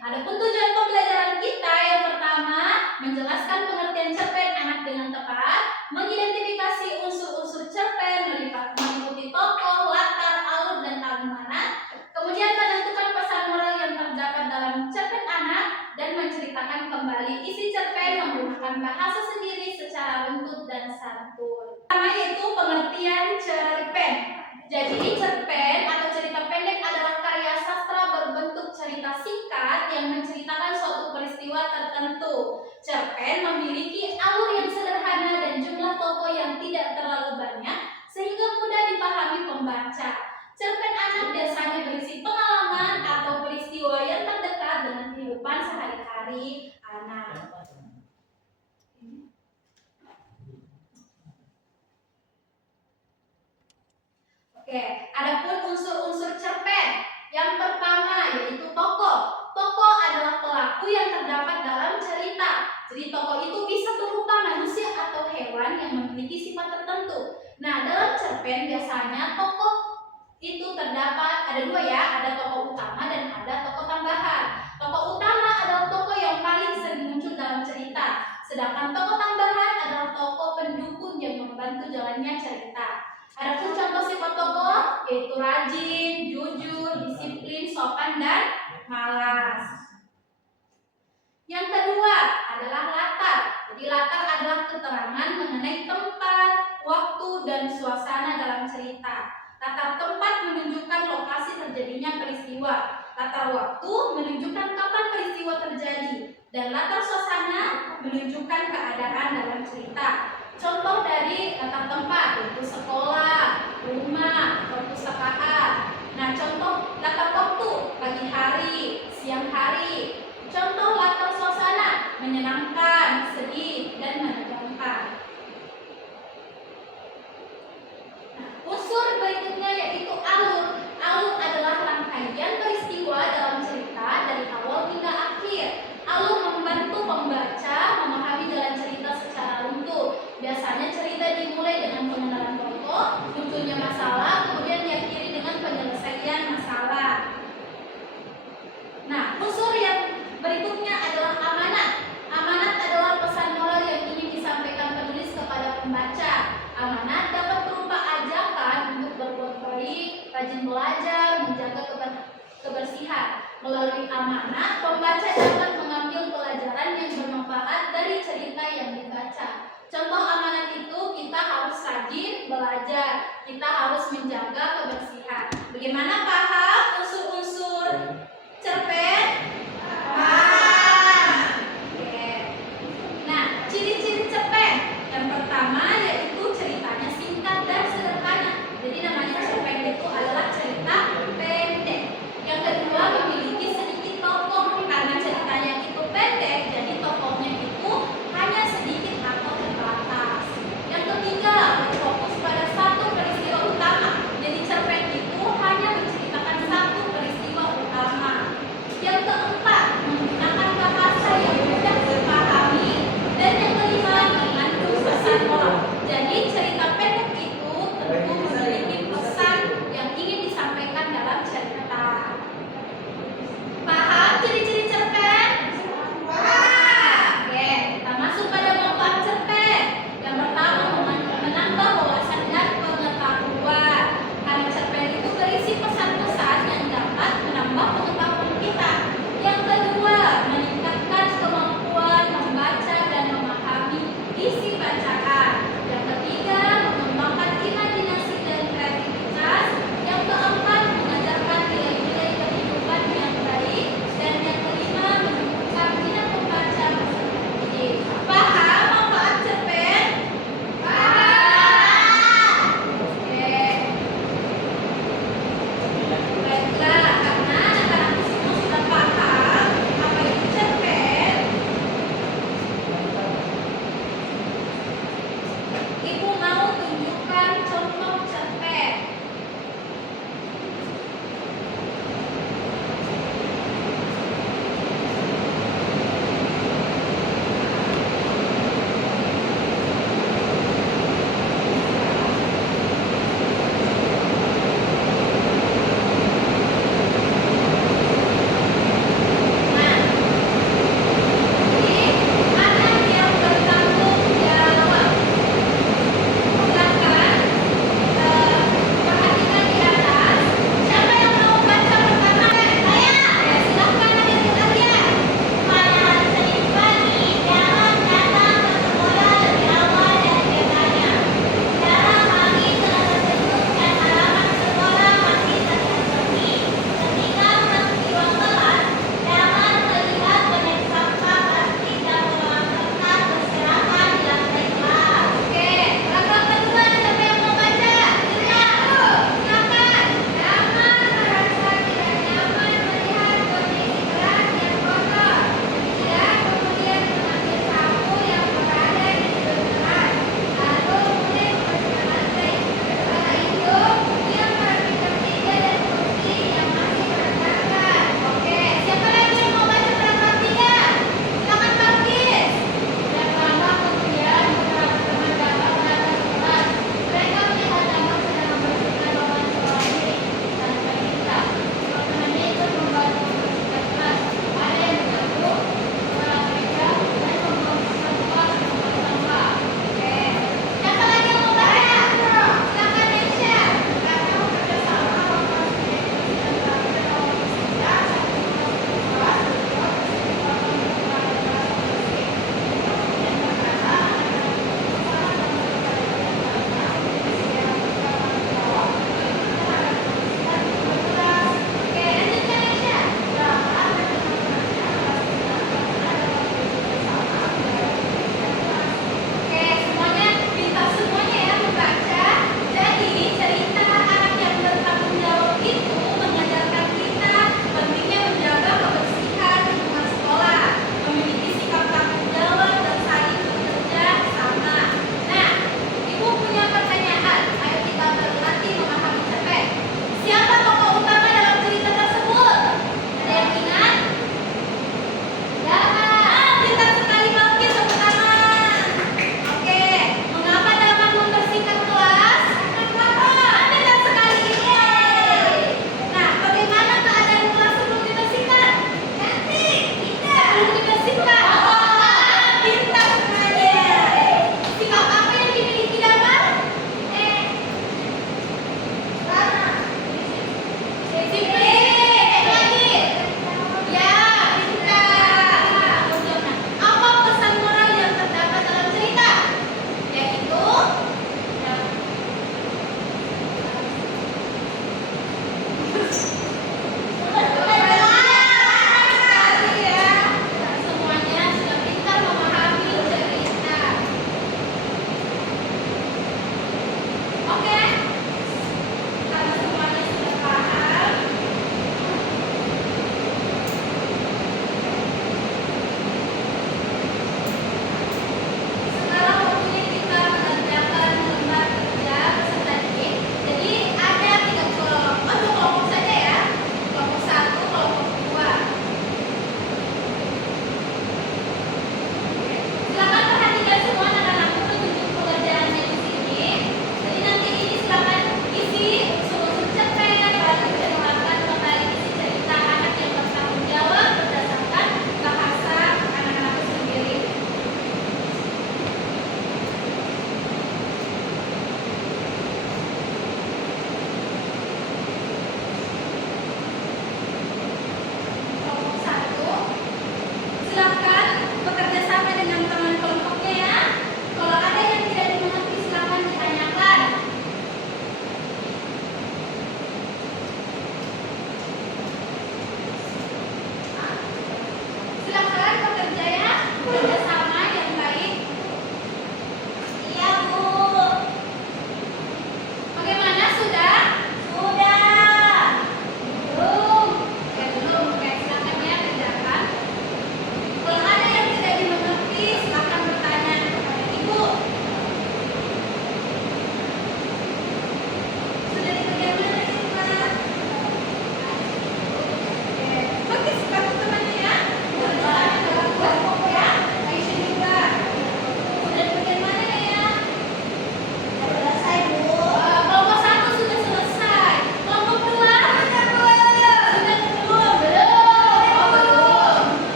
Adapun tujuan pembelajaran kita yang pertama, menjelaskan pengertian cerpen anak dengan tepat, mengidentifikasi unsur-unsur cerpen, mengikuti tokoh, latar, alur, dan mana. Kemudian menentukan pesan moral yang terdapat dalam cerpen anak dan menceritakan kembali isi cerpen menggunakan bahasa sendiri secara lembut dan santun. Pertama yaitu pengertian cerpen. Jadi cerpen atau cerita pendek adalah karya sastra berbentuk cerita singkat yang menceritakan suatu peristiwa tertentu. Cerpen memiliki alur yang sederhana dan jumlah tokoh yang tidak terlalu banyak sehingga mudah dipahami pembaca. Cerpen anak biasanya berisi pengalaman atau peristiwa yang terdekat dengan kehidupan sehari-hari anak. Oke, adapun unsur-unsur cerpen. Yang pertama yaitu tokoh. Tokoh adalah pelaku yang terdapat dalam cerita. Jadi tokoh itu bisa berupa manusia atau hewan yang memiliki sifat tertentu. Nah, dalam cerpen biasanya tokoh itu terdapat ada dua ya, ada tokoh utama dan ada tokoh tambahan. Tokoh utama adalah tokoh yang paling sering muncul dalam cerita, sedangkan tokoh tambahan adalah tokoh pendukung yang membantu jalannya cerita. Adapun contoh sifat tokoh yaitu rajin, jujur, disiplin, sopan, dan malas. Yang kedua adalah latar. Jadi latar adalah keterangan mengenai tempat, waktu, dan suasana dalam cerita. Latar tempat menunjukkan lokasi terjadinya peristiwa. Latar waktu menunjukkan kapan peristiwa terjadi. Dan latar suasana menunjukkan keadaan dalam cerita. Contoh dari latar tempat yaitu sekolah, rumah, perpustakaan. Nah, contoh latar waktu pagi hari, siang hari. Contoh latar suasana menyenangkan, sedih, dan menegangkan. Nah, unsur berikutnya yaitu alur. Alur adalah rangkaian peristiwa dalam cerita dari awal hingga akhir. Alur membantu pembaca memahami jalan cerita secara runtuh. Biasanya cerita dimulai dengan pengenalan tokoh, munculnya masalah, kemudian diakhiri dengan penyelesaian masalah. Nah, unsur yang berikutnya adalah amanat. Amanat adalah pesan moral yang ingin disampaikan penulis kepada pembaca. Amanat dapat berupa ajakan untuk berbuat baik, rajin belajar, menjaga kebersihan. Melalui amanat, pembaca dapat mengambil pelajaran yang bermanfaat dari cerita yang dibaca. Contoh amanat itu, kita harus rajin belajar, kita harus menjaga kebersihan. Bagaimana paham unsur-unsur cerpen? Paham. Oke. Nah, ciri-ciri cerpen. Yang pertama yaitu ceritanya singkat dan sederhana. Jadi namanya cerpen itu adalah cerita pendek. Yang kedua, memiliki sedikit tokoh. Karena ceritanya itu pendek, jadi tokohnya itu hanya sedikit atau terbatas. Yang ketiga, berfokus pada satu peristiwa utama. Jadi cerpen itu hanya menceritakan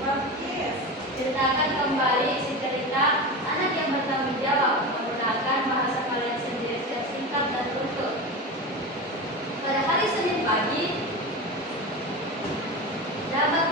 Ceritakan kembali si cerita anak yang bertanggung jawab menggunakan bahasa kalian sendiri secara singkat dan runtut. Pada hari Senin pagi, jabat